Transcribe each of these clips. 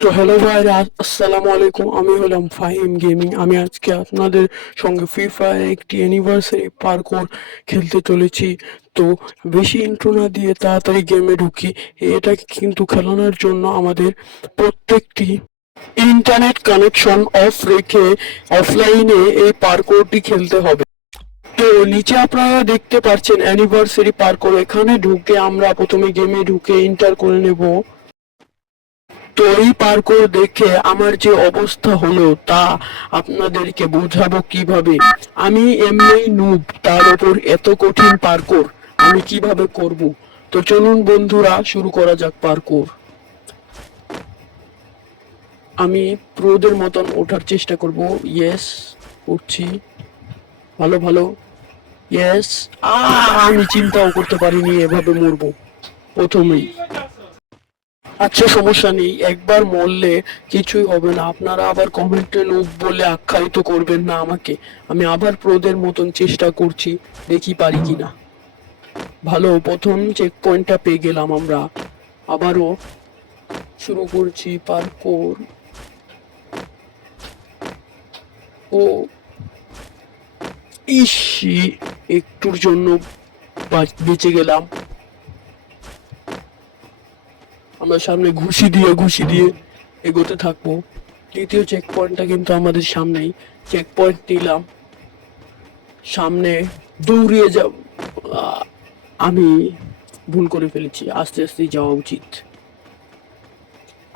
তো হ্যালো ভাইরা, আসসালামু আলাইকুম। আমি হলাম ফাহিম গেমিং। আমি আজকে আপনাদের সঙ্গে ফ্রি ফায়ার একটি অ্যানিভার্সারি পার্কোর খেলতে চলেছি। তো বেশি ইন্ট্রো না দিয়ে তাড়াতাড়ি গেমে ঢুকি। এটা কিন্তু খেলানোর জন্য আমাদের প্রত্যেকটি ইন্টারনেট কানেকশন অফ রেখে অফলাইনে এই পার্কোরটি খেলতে হবে। তো নিচে আপনারা দেখতে পাচ্ছেন অ্যানিভার্সারি পার্কোর। এখানে ঢুকে আমরা প্রথমে গেমে ঢুকে এন্টার করে নেব। তো এই পার্কোর দেখে আমার যে অবস্থা হলো তা আপনাদেরকে বোঝাবো কিভাবে। আমি এমনি নুব, তার উপর এত কঠিন পার্কোর আমি কিভাবে করব। তো চলুন বন্ধুরা, শুরু করা যাক পার্কোর। আমি প্রোদের মতন ওঠার চেষ্টা করব। ইয়েস, উঠছি। ভালো ভালো। ইয়েস। আমি চিন্তাও করতে পারিনি এভাবে মরবো প্রথমেই। আচ্ছা, সমস্যা নেই, একবার মরলে কিছুই হবে না। আপনারা আবার কমেন্টে নুব বলে আখ্যায়িত করবেন না আমাকে। আমি আবার প্রোদের মতন চেষ্টা করছি, দেখি পারি কিনা। ভালো, প্রথম চেক পয়েন্টটা পেয়ে গেলাম আমরা। আবারও শুরু করছি পার্কোর। ও ইসি, একটুর জন্য বেঁচে গেলাম। আমরা সামনে ঘুষি দিয়ে এগোতে থাকবো। দ্বিতীয় চেক পয়েন্টটা কিন্তু আমাদের সামনেই। চেক পয়েন্ট নিলাম, সামনে দৌড়িয়ে যাব। আমি ভুল করে ফেলেছি, আস্তে আস্তে যাওয়া উচিত।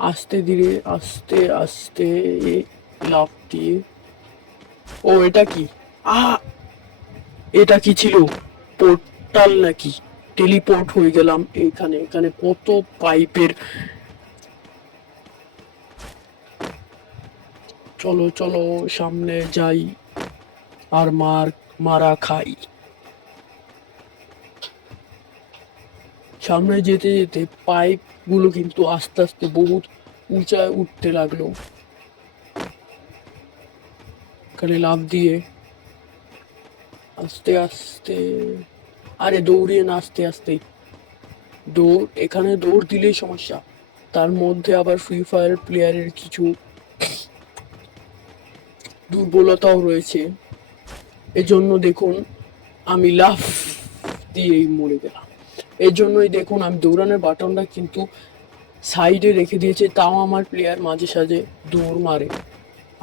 আস্তে ধীরে, আস্তে আস্তে লাফ দিয়ে। ও এটা কি? আ এটা কি ছিল? পোর্টাল নাকি? টেলিপোর্ট হয়ে গেলাম এখানে। এখানে কত পাইপের। চলো চলো, সামনে যাই আর মারা খাই। সামনে যেতে যেতে পাইপ গুলো কিন্তু আস্তে আস্তে বহুত উঁচায় উঠতে লাগলো। এখানে লাফ দিয়ে আস্তে আস্তে, আরে দৌড়িয়ে না, আস্তে আস্তে দৌড়। এখানে দৌড় দিলেই সমস্যা। তার মধ্যে আবার ফ্রি ফায়ার প্লেয়ারের কিছু দুর্বলতাও রয়েছে। এজন্য দেখুন আমি লাফ দিয়েই মরে গেলাম। এর জন্যই দেখুন আমি দৌড়ানোর বাটনটা কিন্তু সাইডে রেখে দিয়েছে, তাও আমার প্লেয়ার মাঝে সাঝে দৌড় মারে।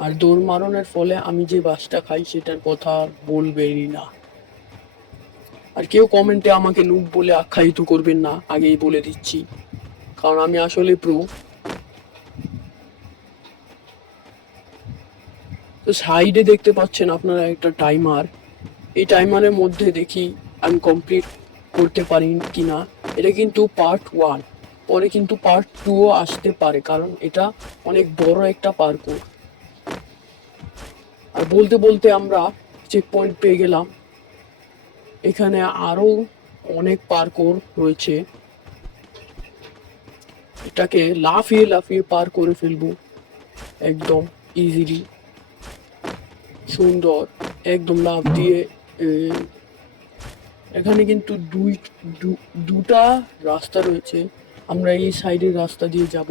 আর দৌড় মারানোর ফলে আমি যে বাসটা খাই সেটার কথা বলবেনই না। আর কেউ কমেন্টে আমাকে নুব বলে আখ্যায়িত করবেন না, আগেই বলে দিচ্ছি, কারণ আমি আসলে প্রো। তো সাইডে দেখতে পাচ্ছেন আপনারা একটা টাইমার। এই টাইমারের মধ্যে দেখি আমি কমপ্লিট করতে পারি কিনা। এটা কিন্তু পার্ট 1, পরে কিন্তু পার্ট 2ও আসতে পারে, কারণ এটা অনেক বড় একটা পার্কুর। আর বলতে বলতে আমরা চেক পয়েন্ট পেয়ে গেলাম। এখানে আরো অনেক পার্কুর রয়েছে, এটাকে লাফিয়ে লাফিয়ে পার করে ফেলবো একদম ইজিলি। সুন্দর, একদম লাফ দিয়ে। এখানে কিন্তু দুটা রাস্তা রয়েছে। আমরা এই সাইডের রাস্তা দিয়ে যাব,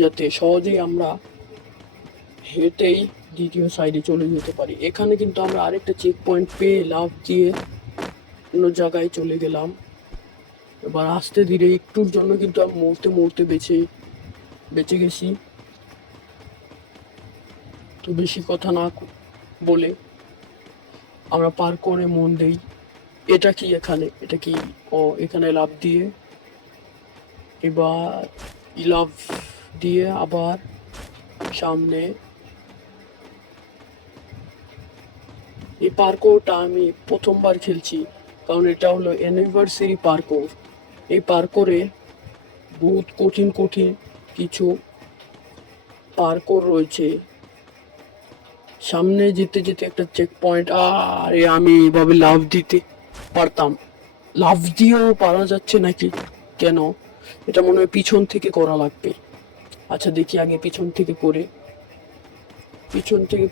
যাতে সহজেই আমরা হেঁটেই দ্বিতীয় সাইডে চলে যেতে পারি। এখানে কিন্তু আমরা আরেকটা চেক পয়েন্ট পেয়ে লাফ দিয়ে অন্য জায়গায় চলে গেলাম। এবার আস্তে ধীরে, একটুর জন্য কিন্তু আমি মরতে মরতে বেঁচে গেছি। তো বেশি কথা না বলে আমরা পার করে মন দেই। এটা কি? এখানে এটা কি? ও, এখানে লাফ দিয়ে, এবার লাফ দিয়ে আবার সামনে। এই পার্কোরটা আমি প্রথমবার খেলছি, কারণ এটা হলো অ্যানিভার্সারি পার্কোর। এই পার্কোরে বহুত কঠিন কঠিন কিছু পার্কোর রয়েছে। সামনে যেতে যেতে একটা চেক পয়েন্ট। আরে আমি এভাবে লাফ দিতে পারতাম। লাফ দিয়েও পারা যাচ্ছে নাকি? কেন? এটা মনে হয় পিছন থেকে করা লাগবে। আচ্ছা দেখি, আগে পিছন থেকে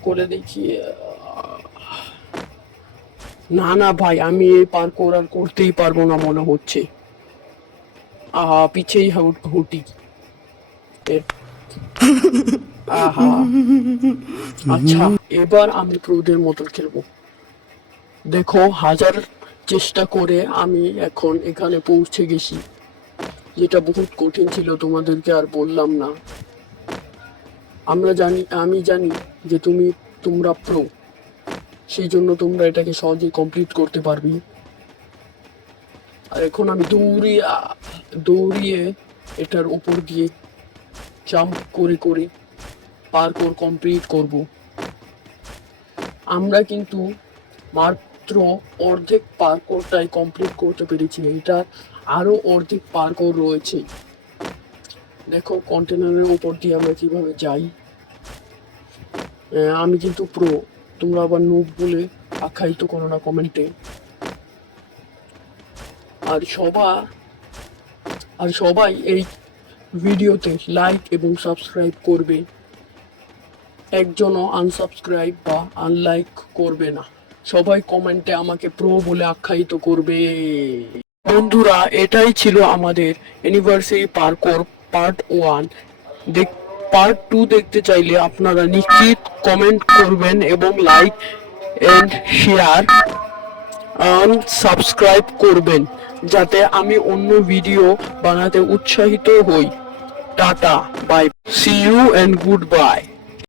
করে দেখি। না না ভাই, আমি এই পার্কোর আর করতেই পারবো না মনে হচ্ছে। পিছেই হুটি। আহা, আচ্ছা এবার আমি প্রোদের মতন খেলবো। দেখো, হাজার চেষ্টা করে আমি এখন এখানে পৌঁছে গেছি, যেটা বহুত কঠিন ছিল, তোমাদেরকে আর বললাম না। আমি জানি যে তোমরা প্রো, সেই জন্য তোমরা এটাকে সহজেই কমপ্লিট করতে পারবি। আর এখন আমি দৌড়িয়ে এটার উপর দিয়ে জাম্প করে করে পার্কোর কমপ্লিট করব। আমরা কিন্তু মাত্র অর্ধেক পার্কোরটাই কমপ্লিট করতে পেরেছি, এটা আরো অর্ধেক পার্কোর রয়েছে। দেখো কন্টেনারের উপর দিয়ে আমরা কিভাবে যাই। আমি কিন্তু প্রো, তোমরা আবার নুব বলে আখ্যায়িত করো না কমেন্টে। আর সবাই এই ভিডিওতে লাইক এবং সাবস্ক্রাইব করবে, একজনও আনসাবস্ক্রাইব বা আনলাইক করবে না। সবাই কমেন্টে আমাকে প্রো বলে আখ্যায়িত করবে। বন্ধুরা, এটাই ছিল আমাদের অ্যানিভার্সারি পার্কোর পার্ট 1। পার্ট 2 দেখতে চাইলে আপনারা নিশ্চিত কমেন্ট করবেন এবং like and share and subscribe করবেন, যাতে আমি অন্য ভিডিও বানাতে উৎসাহিত হই। Tata, bye, see you and good bye.